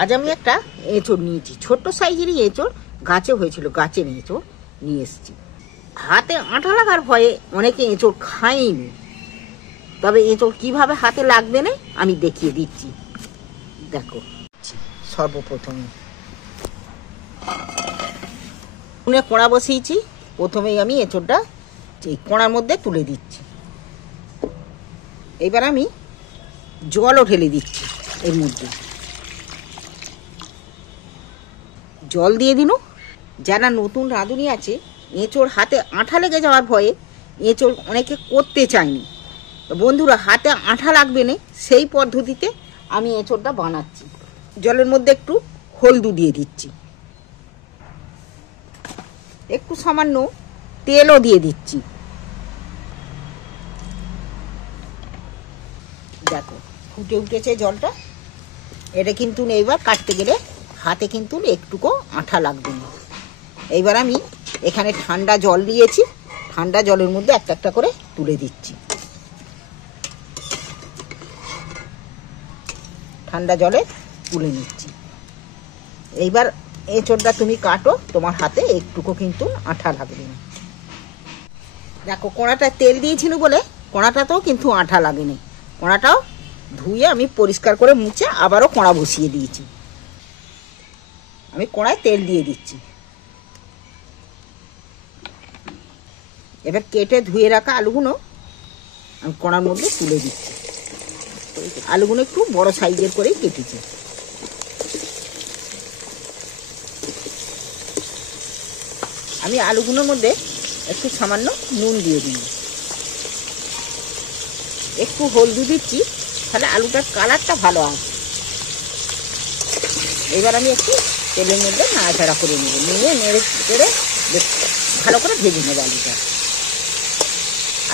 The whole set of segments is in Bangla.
আজ আমি একটা এঁচড় নিয়েছি, ছোট্ট সাইজেরই এঁচড়, গাছে হয়েছিল, গাছের এঁচড় নিয়ে এসেছি। হাতে আঠা লাগার ভয়ে অনেকে এঁচড় খায়নি, তবে এঁচড় কিভাবে হাতে লাগবে না আমি দেখিয়ে দিচ্ছি। দেখো, সর্বপ্রথমে উনুনে কড়া বসিয়েছি। প্রথমেই আমি এঁচড়টা এই কড়ার মধ্যে তুলে দিচ্ছি। এবার আমি জলও ঢেলে দিচ্ছি এর মধ্যে। জল দিয়ে দিন। যারা নতুন রাঁধুনি আছে, এঁচড় হাতে আঠা লেগে যাওয়ার ভয়ে এঁচড় অনেকে করতে চায়নি। বন্ধুরা, হাতে আঠা লাগবে না সেই পদ্ধতিতে আমি এঁচড়টা বানাচ্ছি। জলের মধ্যে একটু হলদু দিয়ে দিচ্ছি, একটু সামান্য তেলও দিয়ে দিচ্ছি। দেখো, ফুটে উঠেছে জলটা। এটা কিন্তু এইবার কাটতে গেলে হাতে কিন্তু একটুকু আঠা লাগবে না। এইবার আমি এখানে ঠান্ডা জল দিয়েছি, ঠান্ডা জলের মধ্যে একটা একটা করে তুলে দিচ্ছি। ঠান্ডা জলে তুলে নিচ্ছি। এইবার এঁচড়টা তুমি কাটো, তোমার হাতে একটুকু কিন্তু আঠা লাগবে না। দেখো, কড়াটা তেল দিয়েছিল বলে কড়াটাতেও কিন্তু আঠা লাগেনি। কড়াটাও ধুয়ে আমি পরিষ্কার করে মুছে আবারও কড়া বসিয়ে দিয়েছি। আমি কড়ায় তেল দিয়ে দিচ্ছি। এবার কেটে ধুয়ে রাখা আলুগুলো আমি কড়ার মধ্যে তুলে দিচ্ছি। আলুগুলো একটু বড় সাইজের করেই কেটেছি। আমি আলুগুলোর মধ্যে একটু সামান্য নুন দিয়ে দিই, একটু হলদি দিচ্ছি, তাহলে আলুটার কালারটা ভালো আসে। এবার আমি একটু তেলের মধ্যে নাড়াচাড়া করে নেব, নিয়ে নেড়ে চেড়ে ভালো করে ভেজে নেব আলুটা।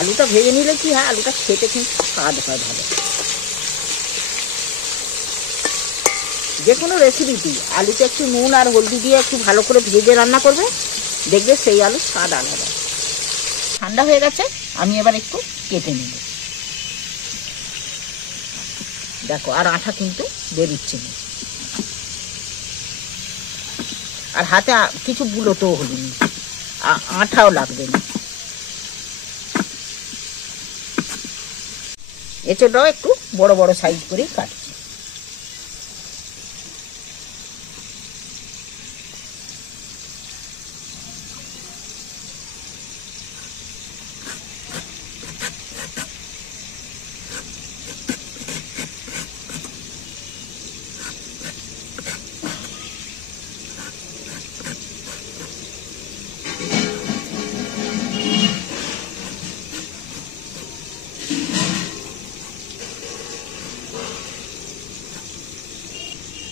আলুটা ভেজে নিলে কি হয়, আলুটা খেতে কিন্তু স্বাদ হয় ভালো। যে কোনো রেসিপিটি আলুতে একটু নুন আর হলদি দিয়ে একটু ভালো করে ভেজে রান্না করবে, দেখবে সেই আলুর স্বাদ আলাদা। ঠান্ডা হয়ে গেছে, আমি এবার একটু কেটে নেব। দেখো, আর আঠা কিন্তু বেরোচ্ছে না, আর হাতে কিছু বুলোতেও হলো না, আঠাও লাগবে না। এঁচড়টাও একটু বড় বড় সাইজ করেই কাটছি।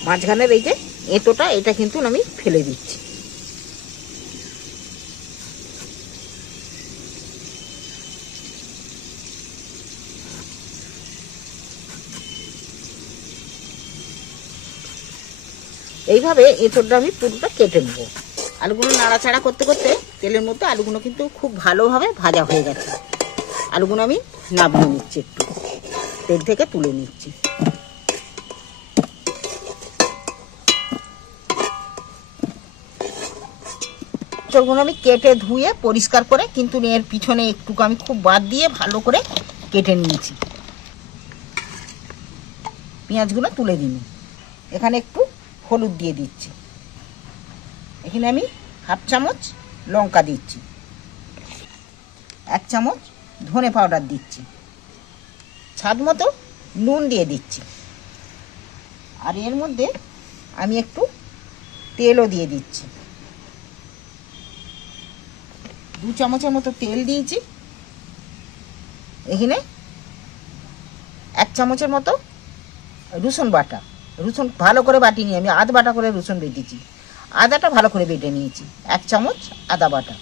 মাঝখানের এই যে এঁটোটা, এটা কিন্তু আমি ফেলে দিচ্ছি। এইভাবে এঁচড়টা আমি পুরোটা কেটে নেব। আলুগুলো নাড়াচাড়া করতে করতে তেলের মধ্যে আলুগুলো কিন্তু খুব ভালোভাবে ভাজা হয়ে গেছে। আলুগুলো আমি নামিয়ে নিচ্ছি, একটু তেল থেকে তুলে নিচ্ছি। এঁচড়গুলো আমি কেটে ধুয়ে পরিষ্কার করে কিন্তু এর পিছনে একটুকু আমি খুব বাদ দিয়ে ভালো করে কেটে নিয়েছি। পেঁয়াজগুলো তুলে দিন। এখানে একটু হলুদ দিয়ে দিচ্ছি। এখানে আমি হাফ চামচ লঙ্কা দিচ্ছি, 1 চামচ ধনে পাউডার দিচ্ছি, স্বাদ মতো নুন দিয়ে দিচ্ছি। আর এর মধ্যে আমি একটু তেলও দিয়ে দিচ্ছি। 2 চামচের মতো তেল দিয়েছি। এখানে 1 চামচের মতো রসুন বাটা, রসুন ভালো করে বাটি নিয়ে আমি আধ বাটা করে রসুন বেটেছি। আদাটা ভালো করে বেটে নিয়েছি, 1 চামচ আদা বাটা।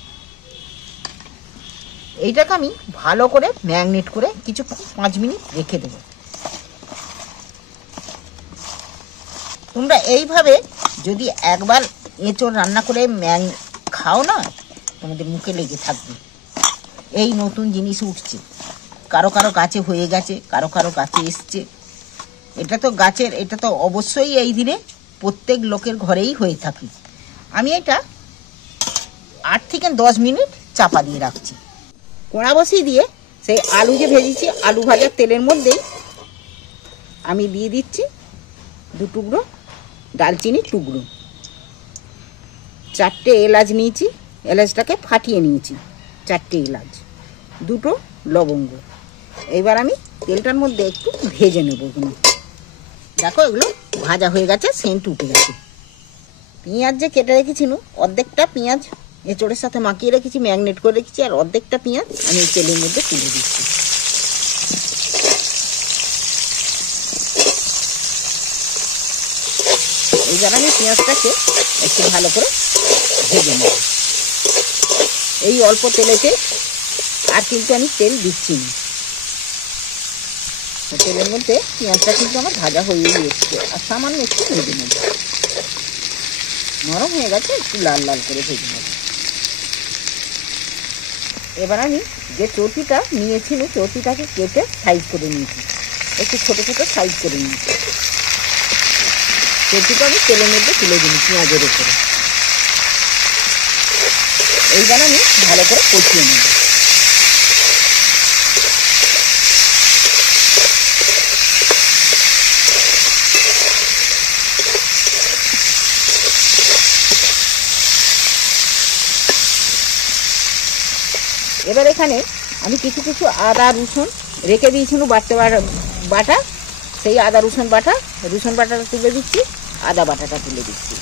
এইটাকে আমি ভালো করে ম্যারিনেট করে কিছু 5 মিনিট রেখে দেব। তোমরা এইভাবে যদি একবার এঁচড় রান্না করে খাও না, তোমাদের মুখে লেগে থাকবে। এই নতুন জিনিস উঠছে, কারো কারো গাছে হয়ে গেছে, কারো কারো গাছে এসছে। এটা তো গাছের, এটা তো অবশ্যই এই দিনে প্রত্যেক লোকের ঘরেই হয়ে থাকে। আমি এটা 8 থেকে 10 মিনিট চাপা দিয়ে রাখছি। কড়া বসিয়ে দিয়ে সেই আলু যে ভেজেছি, আলু ভাজার তেলের মধ্যেই আমি দিয়ে দিচ্ছি 2 টুকরো দালচিনির টুকরো, 4টে এলাচ নিয়েছি, এলাচটাকে ফাটিয়ে নিয়েছি, 4টে এলাচ, 2টো লবঙ্গ। এইবার আমি তেলটার মধ্যে একটু ভেজে নেব এগুলো। দেখো এগুলো ভাজা হয়ে গেছে, সেন্ট উঠে গেছে। পেঁয়াজ যে কেটে রেখেছিল, অর্ধেকটা পেঁয়াজ এঁচড়ের সাথে মাখিয়ে রেখেছি, ম্যাগনেট করে রেখেছি, আর অর্ধেকটা পেঁয়াজ আমি তেলের মধ্যে তুলে দিচ্ছি। এইবার আমি পেঁয়াজটাকে একটু ভালো করে ভেজে নেব এই অল্প তেলেতে, আর কিন্তু আমি তেল দিচ্ছি না। তেলের মধ্যে পেঁয়াজটা কিন্তু আমার ভাজা হয়েই এসছে, আর সামান্য একটু ভেজে নেব। নরম হয়ে গেছে, একটু লাল লাল করে ভেজে নেব। এবার আমি যে চর্বিটা নিয়েছিল, চর্বিটাকে কেটে সাইজ করে নিয়েছি, একটু ছোটো ছোটো সাইজ করে নিয়েছি। চর্বিটা আমি তেলের মধ্যে তুলে দিই পেঁয়াজের উপরে। এইবার আমি ভালো করে কষিয়ে নেব। এবার এখানে আমি কিছু কিছু আদা রসুন রেখে দিয়েছিল বাটা, সেই আদা রসুন বাটাটা তুলে দিচ্ছি, আদা বাটাটা তুলে দিচ্ছি।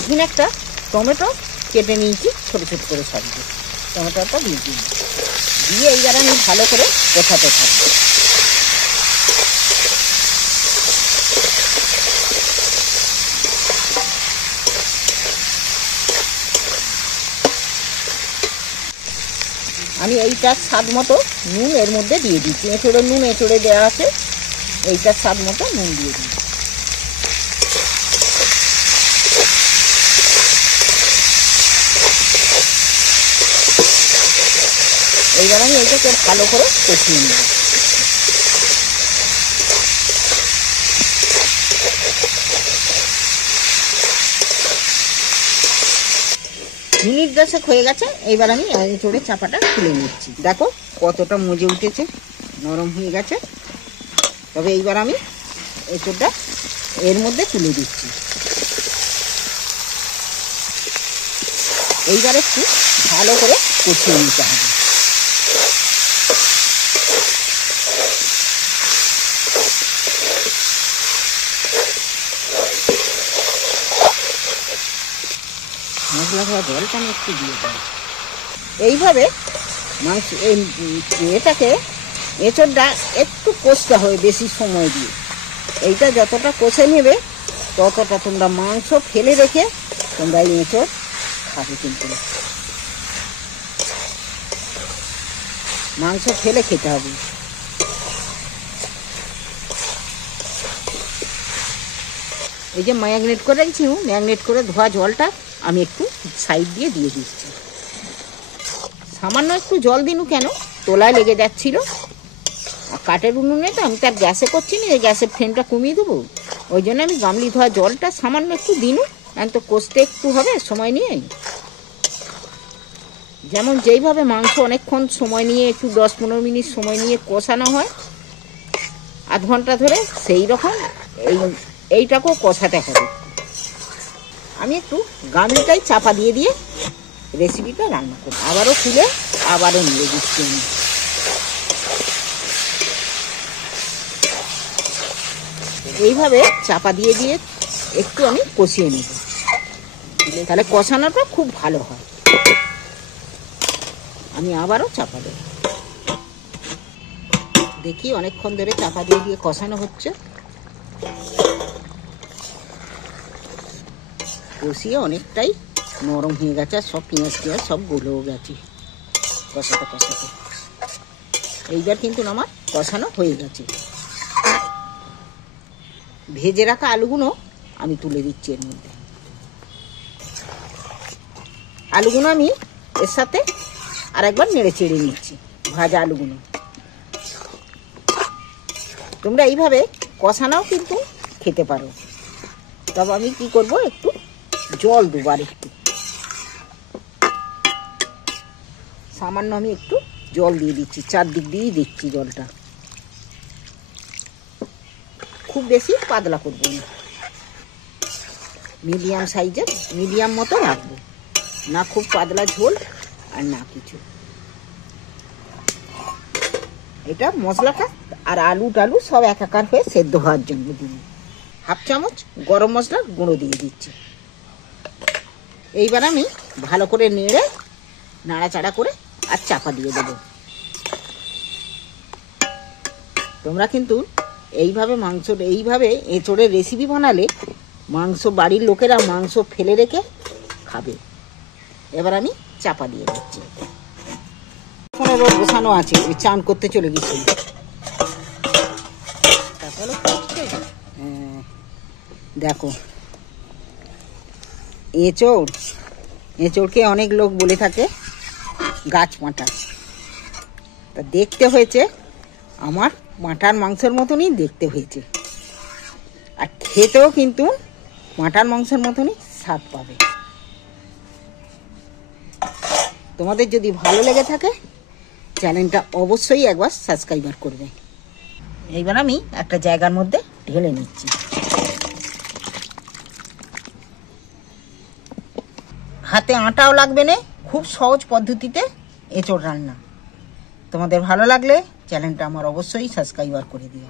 এখানে একটা টমেটো কেটে নিয়েছি ছোটো ছোটো করে সবজি, টমেটোটা দিয়ে এইবার আমি ভালো করে কষাতে থাকবো। আমি এইটার স্বাদ মতো নুন এর মধ্যে দিয়ে দিচ্ছি, এঁচড়ের নুন এঁচড়ে দেওয়া আছে, এইটার স্বাদ মতো নুন দিয়ে দিই। এইবার আমি এইটাকে ভালো করে কষিয়ে নেব। মিনিট 10 হয়ে গেছে। এইবার আমি এঁচড়ের চাপাটা খুলে নিচ্ছি। দেখো কতটা মজে উঠেছে, নরম হয়ে গেছে। তবে এইবার আমি এঁচড়টা এর মধ্যে তুলে দিচ্ছি। এইবার একটু ভালো করে কষিয়ে নিতে হবে। মশলা ধোয়া জলটা আমি একটু দিয়ে দেব। এইভাবে মাংস এটাকে এঁচড়টা একটু কষতে হবে বেশি সময় দিয়ে। এইটা যতটা কষে নেবে ততটা তোমরা মাংস ফেলে রেখে তোমরা এই এঁচড় খাবে। কিন্তু মাংস ফেলে খেতে হবে। এই যে ম্যাগনেট করে রেখেছি, ম্যাগনেট করে ধোয়া জলটা আমি একটু সাইড দিয়ে দিচ্ছি। সামান্য একটু জল দিনু, কেন তোলায় লেগে যাচ্ছিল। আর কাঠের উনুনে তো আমি তার গ্যাসে করছি না, গ্যাসের ফ্লেমটা কমিয়ে দেবো, ওই জন্য আমি গামলি ধোয়া জলটা সামান্য একটু দিনু, কারণ তো কষতে একটু হবে সময় নিয়ে। যেমন যেইভাবে মাংস অনেকক্ষণ সময় নিয়ে একটু 10-15 মিনিট সময় নিয়ে কষানো হয় আধ ঘন্টা ধরে, সেই রকম এইটাকেও কষাতে হবে। আমি একটু গামলিটাই চাপা দিয়ে দিয়ে রেসিপিটা রান্না করি। আবারও খুলে আবারও নিয়ে দিচ্ছি আমি। এইভাবে চাপা দিয়ে দিয়ে একটু আমি কষিয়ে নেব, তাহলে কষানোটা খুব ভালো হয়। আমি আবারও চাপা দেব। দেখি অনেকক্ষণ ধরে চাপা দিয়ে দিয়ে কষানো হচ্ছে। কষিয়ে অনেকটাই নরম হয়ে গেছে, আর সব পেঁয়াজ সব গলেও গেছে কষাতে কষাতে। এইবার কিন্তু আমার কষানো হয়ে গেছে। ভেজে রাখা আলুগুলো আমি তুলে দিচ্ছি এর মধ্যে। আলুগুলো আমি এর সাথে আরেকবার নেড়ে চেড়ে নিচ্ছি, ভাজা আলুগুলো। তোমরা এইভাবে কষানাও কিন্তু খেতে পারো। তবে আমি কি করব, একটু জল দেবো, আর একটু সামান্য আমি একটু জল দিয়ে দিচ্ছি, চারদিক দিয়েই দিচ্ছি জলটা। খুব বেশি পাতলা করবো না, মিডিয়াম সাইজের, মিডিয়াম মতো রাখবো, না খুব পাতলা ঝোল আর না কিছু। এটা মশলাটা আর আলু টালু সব একাকার হয়ে সেদ্ধ হওয়ার জন্য দিন। হাফ চামচ গরম মশলার গুঁড়ো দিয়ে দিচ্ছি। এইবার আমি ভালো করে নেড়ে নাড়াচাড়া করে আর চাপা দিয়ে দেবো। তোমরা কিন্তু এইভাবে এইভাবে এঁচোড়ের রেসিপি বানালে মাংস, বাড়ির লোকেরা মাংস ফেলে রেখে খাবে। এবার আমি চাপা দিয়ে দিচ্ছি। এখন এবার বসানো আছে, চান করতে চলে গেছি। দেখো, এঁচোড়কে অনেক লোক বলে থাকে গাছ পাঁঠা। তা দেখতে হয়েছে আমার পাঁঠার মাংসের মতনই দেখতে হয়েছে, আর খেতেও কিন্তু পাঁঠার মাংসের মতনই স্বাদ পাবে। তোমাদের যদি ভালো লেগে থাকে চ্যানেলটা অবশ্যই একবার সাবস্ক্রাইব করবে। এইবার আমি একটা জায়গার মধ্যে ঢেলে নিচ্ছি। হাতে আটাও লাগবে না, খুব সহজ পদ্ধতিতে এঁচোড় রান্না। তোমাদের ভালো লাগলে চ্যানেলটা আমার অবশ্যই সাবস্ক্রাইব করে দিও।